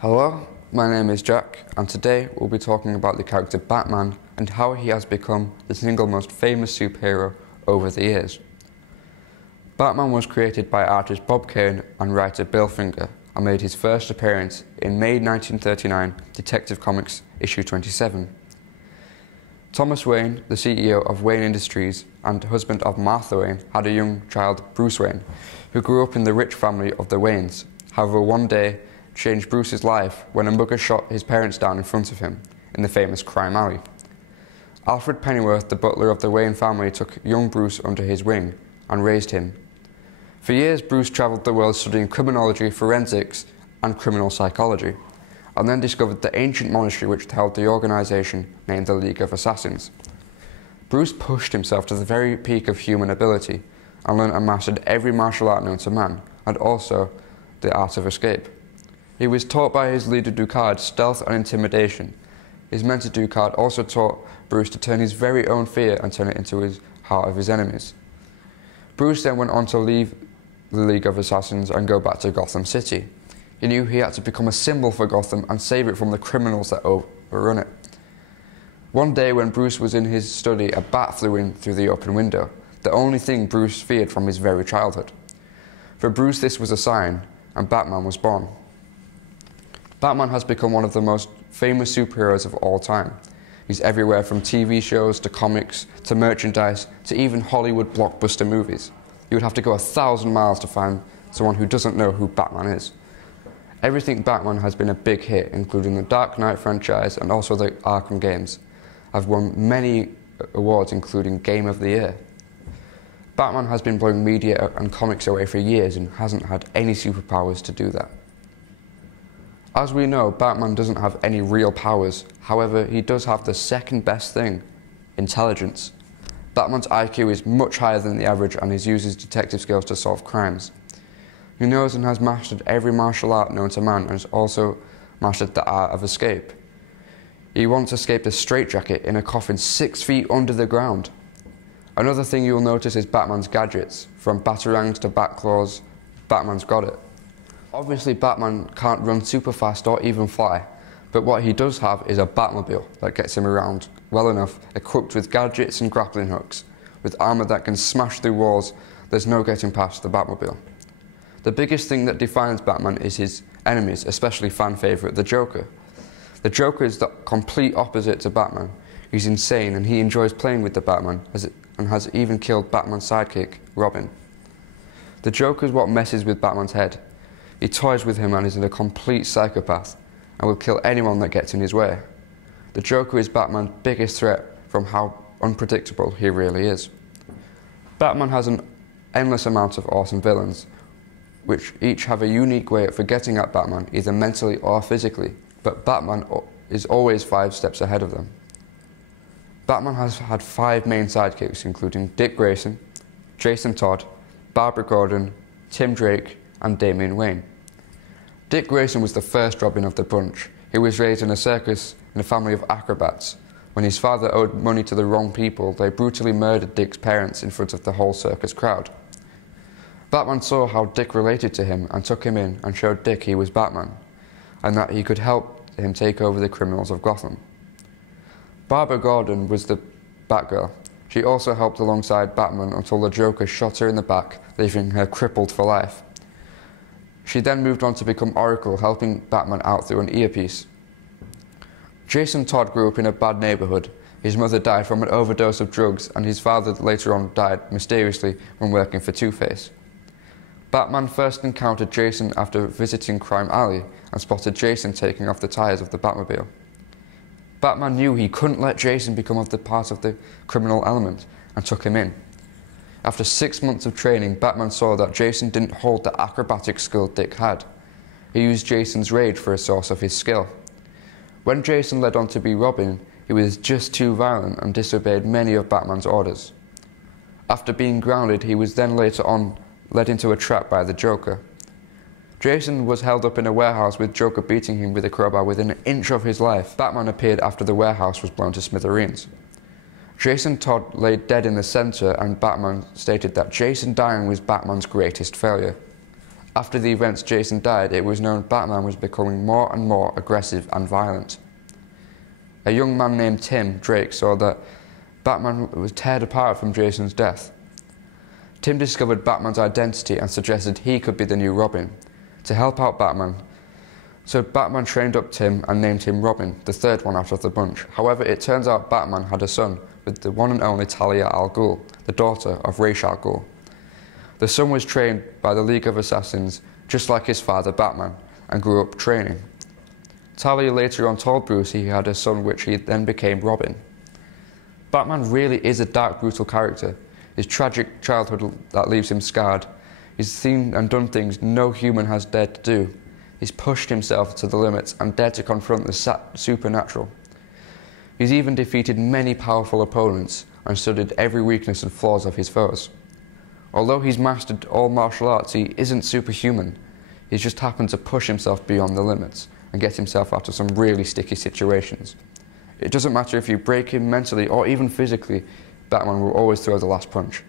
Hello, my name is Jack, and today we'll be talking about the character Batman and how he has become the single most famous superhero over the years. Batman was created by artist Bob Kane and writer Bill Finger and made his first appearance in May 1939 Detective Comics issue 27. Thomas Wayne, the CEO of Wayne Industries and husband of Martha Wayne, had a young child, Bruce Wayne, who grew up in the rich family of the Waynes. However, one day changed Bruce's life when a mugger shot his parents down in front of him in the famous crime alley. Alfred Pennyworth, the butler of the Wayne family, took young Bruce under his wing and raised him. For years, Bruce travelled the world studying criminology, forensics and criminal psychology, and then discovered the ancient monastery which held the organisation named the League of Assassins. Bruce pushed himself to the very peak of human ability and learned and mastered every martial art known to man, and also the art of escape. He was taught by his leader Ducard stealth and intimidation. His mentor Ducard also taught Bruce to turn his very own fear and turn it into his heart of his enemies. Bruce then went on to leave the League of Assassins and go back to Gotham City. He knew he had to become a symbol for Gotham and save it from the criminals that overrun it. One day when Bruce was in his study, a bat flew in through the open window, the only thing Bruce feared from his very childhood. For Bruce, this was a sign, and Batman was born. Batman has become one of the most famous superheroes of all time. He's everywhere from TV shows to comics to merchandise to even Hollywood blockbuster movies. You would have to go 1,000 miles to find someone who doesn't know who Batman is. Everything Batman has been a big hit, including the Dark Knight franchise and also the Arkham games. I've won many awards, including Game of the Year. Batman has been blowing media and comics away for years and hasn't had any superpowers to do that. As we know, Batman doesn't have any real powers. However, he does have the second best thing, intelligence. Batman's IQ is much higher than the average and he uses detective skills to solve crimes. He knows and has mastered every martial art known to man and has also mastered the art of escape. He once escaped a straitjacket in a coffin 6 feet under the ground. Another thing you'll notice is Batman's gadgets. From batarangs to bat claws, Batman's got it. Obviously, Batman can't run super fast or even fly, but what he does have is a Batmobile that gets him around well enough, equipped with gadgets and grappling hooks. With armour that can smash through walls, there's no getting past the Batmobile. The biggest thing that defines Batman is his enemies, especially fan favourite, the Joker. The Joker is the complete opposite to Batman. He's insane and he enjoys playing with the Batman and has even killed Batman's sidekick, Robin. The Joker is what messes with Batman's head. He toys with him and is a complete psychopath and will kill anyone that gets in his way. The Joker is Batman's biggest threat from how unpredictable he really is. Batman has an endless amount of awesome villains, which each have a unique way of getting at Batman, either mentally or physically, but Batman is always 5 steps ahead of them. Batman has had 5 main sidekicks, including Dick Grayson, Jason Todd, Barbara Gordon, Tim Drake, and Damian Wayne. Dick Grayson was the first Robin of the bunch. He was raised in a circus in a family of acrobats. When his father owed money to the wrong people, they brutally murdered Dick's parents in front of the whole circus crowd. Batman saw how Dick related to him and took him in and showed Dick he was Batman, and that he could help him take over the criminals of Gotham. Barbara Gordon was the Batgirl. She also helped alongside Batman until the Joker shot her in the back, leaving her crippled for life. She then moved on to become Oracle, helping Batman out through an earpiece. Jason Todd grew up in a bad neighbourhood. His mother died from an overdose of drugs, and his father later on died mysteriously when working for Two-Face. Batman first encountered Jason after visiting Crime Alley and spotted Jason taking off the tyres of the Batmobile. Batman knew he couldn't let Jason become part of the criminal element and took him in. After 6 months of training, Batman saw that Jason didn't hold the acrobatic skill Dick had. He used Jason's rage for a source of his skill. When Jason led on to be Robin, he was just too violent and disobeyed many of Batman's orders. After being grounded, he was then later on led into a trap by the Joker. Jason was held up in a warehouse with Joker beating him with a crowbar within an inch of his life. Batman appeared after the warehouse was blown to smithereens. Jason Todd lay dead in the centre, and Batman stated that Jason dying was Batman's greatest failure. After the events Jason died, it was known Batman was becoming more and more aggressive and violent. A young man named Tim Drake saw that Batman was teared apart from Jason's death. Tim discovered Batman's identity and suggested he could be the new Robin to help out Batman. So Batman trained up Tim and named him Robin, the third one out of the bunch. However, it turns out Batman had a son with the one and only Talia al Ghul, the daughter of Ra's al Ghul. The son was trained by the League of Assassins just like his father Batman and grew up training. Talia later on told Bruce he had a son, which he then became Robin. Batman really is a dark, brutal character. His tragic childhood that leaves him scarred. He's seen and done things no human has dared to do. He's pushed himself to the limits and dared to confront the supernatural. He's even defeated many powerful opponents and studied every weakness and flaws of his foes. Although he's mastered all martial arts, he isn't superhuman. He's just happened to push himself beyond the limits and get himself out of some really sticky situations. It doesn't matter if you break him mentally or even physically, Batman will always throw the last punch.